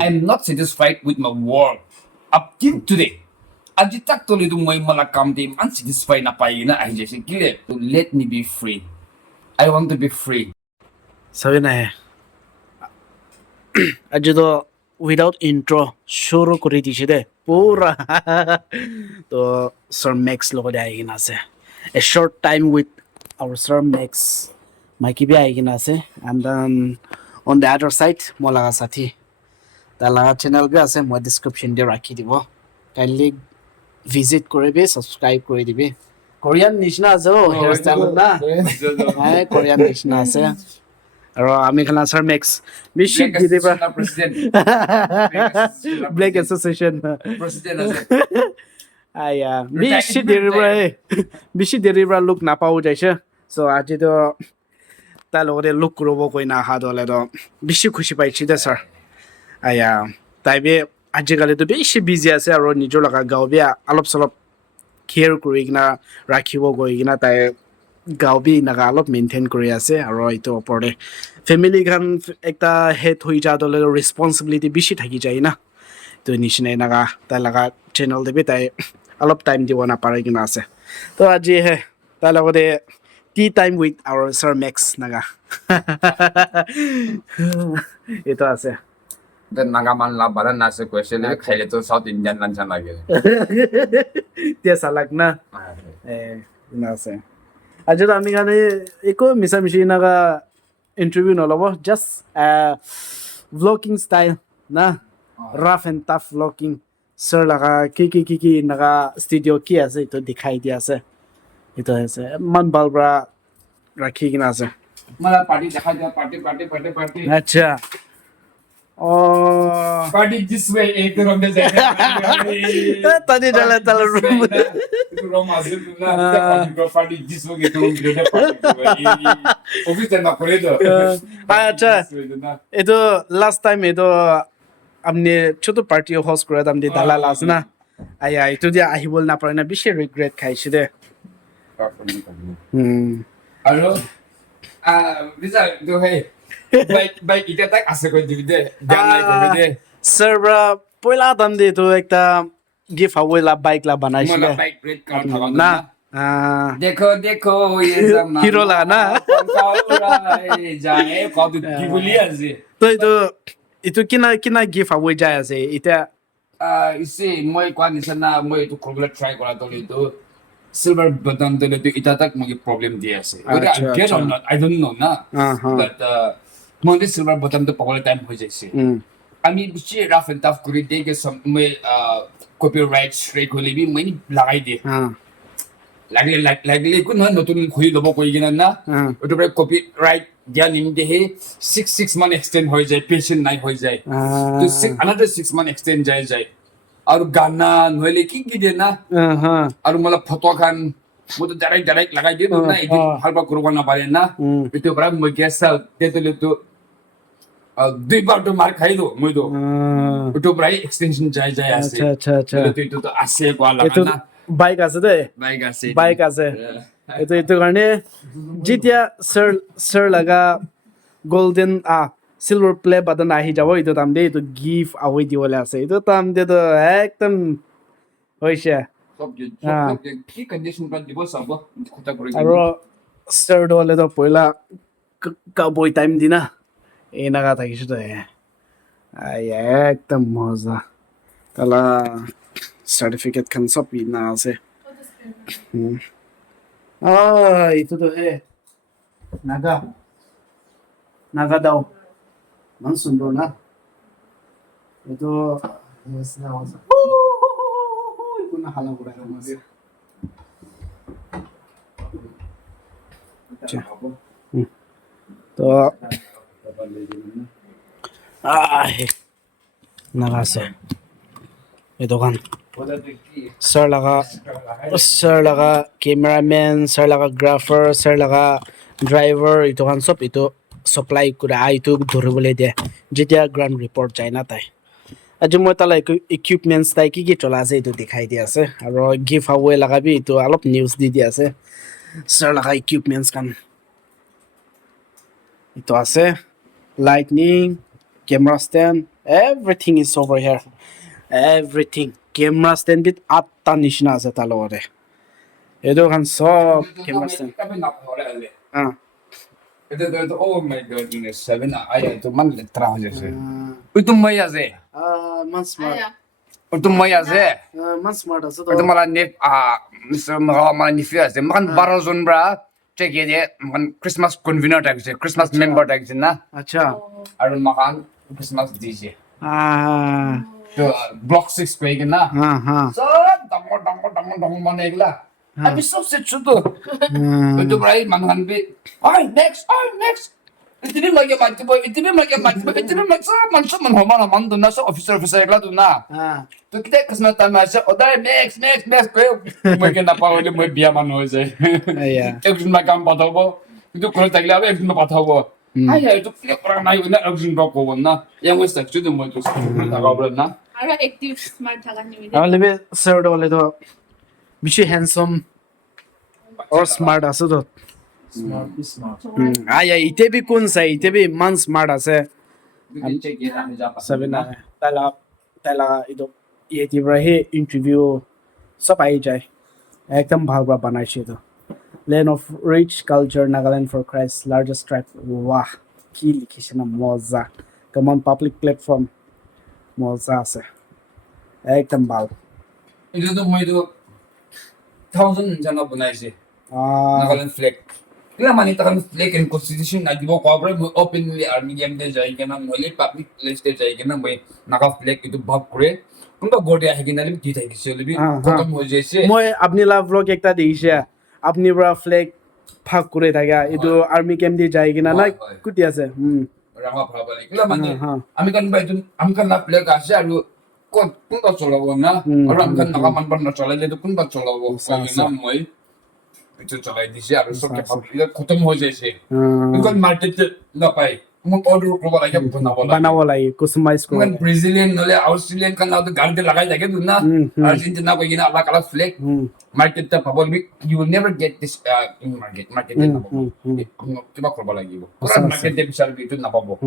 I'm not satisfied with my work up till today. Aji tak toli tu moi mala kam di unsatisfied na pai na ai jese kile to let me be free. I want to be free. sabi na aji to without intro shuru kuri diche de pura to Sir Max logo de aigina ase a short time with our Sir Max Mikey bi aigina ase and then on the other side mola sathi tala channel bi ase mo description de rakhi dibo kindly visit koribe subscribe kori dibe Korean nishna ase hairstyle na hai Korean nishna ase aro ami khala Sir Max bishi dideba President. Black Association President ase. aya bishi dideba look na pau jaise so aji to ta logore look robo koi na ha dole do bishi khushi paichi de sir aya taibe aji kale to bishi busy ase aro nijor laga gao bia alop solop care kuri gina rakhibo goi gina tai gao bi naga alop maintain kuri ase aro ito opore family kan ekta head hoi ja dole responsibility bishi thaki jai na to nishine naga ta laga channel de bi tai alop time dibo na pare gina ase to aji he ta logode tea time with our Sir Max naga ito ase The Nagaman la baran na se question le khaile to South Indian lanchan lage. tia salak na na ase aji to ami gane eko misa mishi naga interview no lobo just vlogging style na rough and tough vlogging sir laga ki naga studio ki ase to dikhai dia ase ito ase man balbra rakhi gina ase Mala party dekha ja party. acha oh Party this way ek room de jaye. tadi dala tala room Room azul na party this way ek room de party. Office na kore do. acha ito last time ito amne choto party host kora amne dala las na aya ito dia ahibol na pare na bishi regret khaisi de Aro bisa do hai. Bike ita tak ase ko divide. Ganai ko de. sir bra poila dam de to ekta give away la bike la banai Mala shile bike red car thaga na देखो ये जमाना Hero la na जाए कौन की बोली ऐसे to ito kina give away jaya ase ita इससे मैं कौन निशना मैं तो कोबला ट्राई करा तो ले तो silver button तो ले तो इतना तक मुझे problem दिया ऐसे whether I अच्छा, get or अच्छा। not I don't know ना हाँ। but मुझे silver button तो पकड़े time हो जाए I mean बिची rough and tough करी दे के सब मैं copyright strike को ले भी मैं लगाई दे লাগলে কোন হয় নতুন খুলি লব কই কিনা না ওটা পরে কপিরাইট দিয়া নিমতে হে 6 মান এক্সটেন্ড হৈ যায় পেশেন্ট নাই হৈ যায় তো another 6 মান এক্সটেন্ড যায় আৰু গানা নহলে কি কি দিয়ে না আৰু মলা ফটো খান মতো ডাইরেক্ট লাগাই দিয়ে না এডিট ভালবা করব না পারে না এটো পরে মই গেছা তেতলে তো দুইবার তো মার খাইলো মই তো ওটো পরে এক্সটেনশন যায় আছে আচ্ছা তো তো আছে কোয়া লাগা না bike ase de bike ase ito karne jitia sir laga golden silver play button ahi jabo ito tamde ito give away diwala ase ito tamde to ekdam hoise কি কন্ডিশন পর দিব সব কথা করে aro sir dole to poila cowboy time dina e naga thakisu to ay ekdam moza tala certificate kan sab na ase ito to naga daw man sundo na ito yes na wasa ito na hala ko na mas to naga se ito kan sir laga cameraman sir laga grapher sir laga driver ito kan sob ito supply kura ito dhuribole de jetia ground report jai na tai aji moi tala equipments tai ki chola ase ito dikhai di ase aro give away laga bi ito alop news di ase sir laga equipments kan ito ase lightning camera stand everything is over here. Everything. Camera stand bit atta nishna ase talore. Edo kan sob camera stand. Kami nakahore ale. Ah. Ito, oh my goodness, sabi na, ay, ito man letra ho jese. Ito maya ze. Man smart. Ito maya ze. Man smart ase to. Ito mala nip, Mr. Mala nifya ze. Makan barazon bra, check ye, makan Christmas convener tag ze, Christmas member tag ze na. Acha. Aron makan Christmas DJ. Ah. So, Block 6 ko na. Ha. So, damo manegla. Abi so set chuto. Ito bray manhan bi. Ay, next. Itini magya magtibo. Itini magsa manso man homa na man dun na sa officer egla dun na. Ah. To kita kasna tama siya. Oday next ko. Magya na pa wala mo biya man ho ze. Aya. Ekjun magam patabo. Ito ko tagla ba ekjun patabo. Ay, ito kaya parang na yun na ekjun ko na. Yang wes tak chuto mo to tagabra na. Ara active smart থাকানি মিলে Our live sir dole to bishi handsome or smart ase to. Aya ite bi kun sa ite bi man smart ase. Check ye na ja pa. Sabi na tala ido ye tibrahe interview sab ai jai ekdam bhal bra banaiche to land of rich culture Nagaland for Christ largest tribe wah ki likhise na moza come on public platform moza ase ekdam bhal Ito to mo ito 1,000 jana bunayse. ah Nagaland flag. Kila manita kan flag and constitution na di mo cover mo openly army game de jai kana mo le public place de jai kana mo naka flag ito bhag kore. Kunba gode ahi kina le di thai kise le bi kotom ho jaise. মই আপনি লাভ vlog একটা দেখিছে আপনি পুরা flag ফাঁক করে থাকা এইটো আর্মি ক্যাম্প দিয়ে যায় কিনা না কুটি আছে Rama probably. Kila mani ha. ami kan ba ito ami kan na flag ase aru kunba cholawo na. Aru ami kan nakaman pa na cholai le to kunba cholawo. Kaya na mo ito cholai dise aru so ke kotom ho jaise. Because market na pai. Kung order ko ba lagi po na wala. বানাব লাগে customise করে Kung Brazilian nole Australian kan na to garde lagay lagi dun na. Argentina ko gina ala kala flag. Market ta pabol you will never get this in market na pabol. Kiba ko ba lagi bo. Kung market de bisal bito na pabol.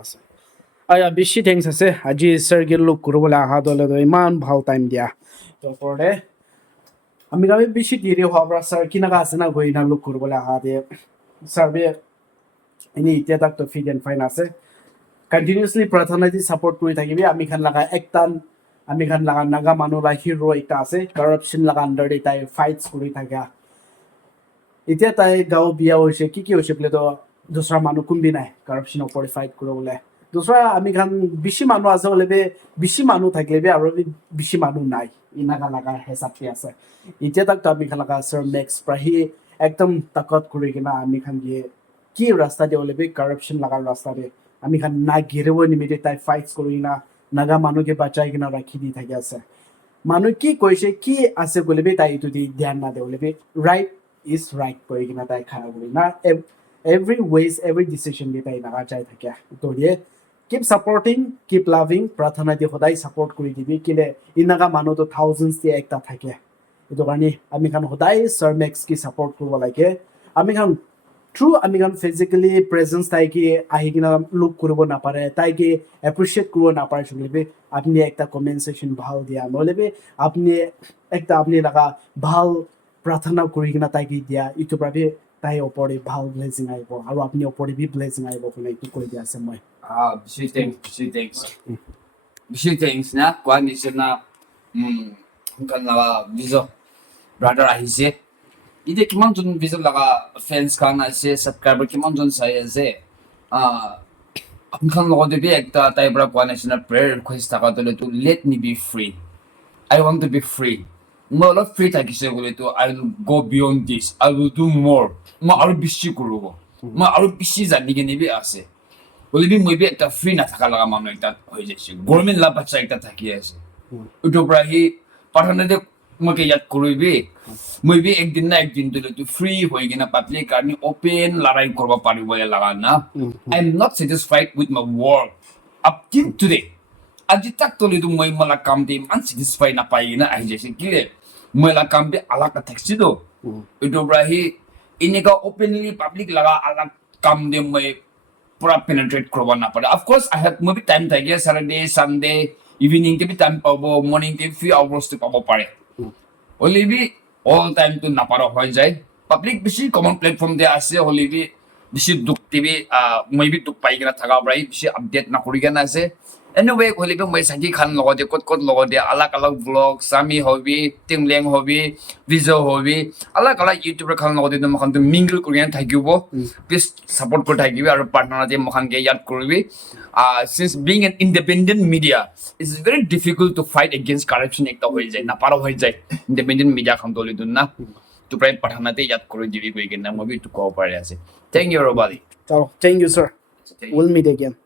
আছে আয়া বেছি thanks আছে আজি স্যারকে look করবলে আহা দলে তো ইমান ভাল টাইম দিয়া তারপরে আমি গাবে বেশি দেরি হওয়ার স্যার কিনা আছে না গই না লুক করবলে আহা দে স্যার বে ইনি ইতিয়া তাক তো ফিট এন্ড ফাইন আছে কন্টিনিউয়াসলি প্রার্থনাদি সাপোর্ট করে থাকিবি আমি খান লাগা একটান আমি খান লাগা নাগা মানুরা হিরো একটা আছে কারাপশন লাগা আন্ডার দে তাই ফাইটস করে থাকা এতিয়া তাই গাঁও বিয়া হৈছে কি হৈছে বোলে তো দুসরা মানুহ কোনবি নাই কারাপশন ওপরে ফাইট করে বলে দুসরা আমি খান বেশি মানুহ আছে বলে বে বেশি মানুহ থাকলে বে আর বেশি মানুহ নাই ইনাগা লাগা হেসাপি আছে এতিয়া তাক তো আমি খান লাগা স্যার নেক্সট প্রাহি একদম তাকত করে কিনা আমি খান গিয়ে কি রাস্তা দিয়ে বলে বে কারাপশন লাগার রাস্তা দিয়ে আমি খান না ঘিরেব নিমিতে তাই ফাইটস করি না নাগা মানুহকে বাঁচাই কিনা রাখি দি থাকে আছে মানুহ কি কৈছে কি আছে বলে বে তাই এইটো দি ধ্যান না দে বলে বে রাইট is right কৰি কিনা তাই খানা বুলি না every ways every decision দি তাই নাগা চাই থাকে তো দিয়ে keep supporting keep loving প্ৰাৰ্থনা দি সদায় সাপোৰ্ট কৰি দিবি কিলে ইনাগা মানুহ তো thousands দি একটা থাকে এটো কাৰণে আমি খান সদায় স্যাৰ ম্যাক্স কি সাপোৰ্ট কৰিব লাগে আমি খান থ্ৰু আমি খান ফিজিক্যালি প্ৰেজেন্স তাই কি আহি কিনা লুক কৰিব নাপাৰে তাই কি এপ্ৰিশিয়েট কৰিব নাপাৰে শুনিবি আপনি একটা কমেন্ট সেকশন ভাল দিয়া নহলে আপনি একটা আপনি লাগা ভাল প্ৰাৰ্থনা কৰি কিনা তাইক দিয়া ইটো বাবে তাই ওপৰে ভাল ব্লেসিং আহিব আৰু আপুনি ওপৰে বি ব্লেসিং আহিব কোনে কি কৈ দিয়া আছে মই Bishi thanks na. Kuan ni siya na kan na viso brother ahise. Ide kimang jun viso laga fans ka na siya subscriber kimang jun saya se. Kan logo de bi ekta tai bra kuan ni siya na prayer request ta ka to let me be free. I want to be free. Mo lot free ta kise gole to I will go beyond this. I will do more. Mo aru bishi kurubo. Mo aru bishi jani ke ni bi ase. Bole bi moi bi ekta free na thaka laga manu ekta hoi jaise. Government la bacha ekta thaki ase. Uto pra hi pathana de mo ke yat koribi. Moi bi ekdin na ekdin to free hoi gina public arni open larai korba paribo ya laga na. I am not satisfied with my work up till today. Aji tak to lidu moi mala kam de unsatisfied na pai na ai jaise kile. Moi la kam be ala ka taxi do. Uto pra hi inika openly public laga ala kam de moi pura penetrate kroba na pare. Of course, I have maybe time thake Saturday, Sunday, evening te bi time pabo, morning te few hours to pabo pare. Only bi all time to na paro hoy jay. Public bishi common platform de ase only bi bishi duk te bi maybe duk pai gina thaga brai bishi update na kuri gana ase. Anyway, only bi mai sangi khan logo de kot logo de alak vlog, Sami hobby, Tingleng hobby, Vizo hobby, alak YouTuber khan logo de makhan to mingle kuri gana thakibo. Please support kuri thakibi aru partner de makhan ke yad koribi. Since being an independent media, it's very difficult to fight against corruption ekta hoy jay na paro hoy jay. Independent media khan toli dun na. To pray pathanate yad kori dibi koi gena movie to cooperate ase. Thank you everybody. So, thank you, sir. We'll meet again.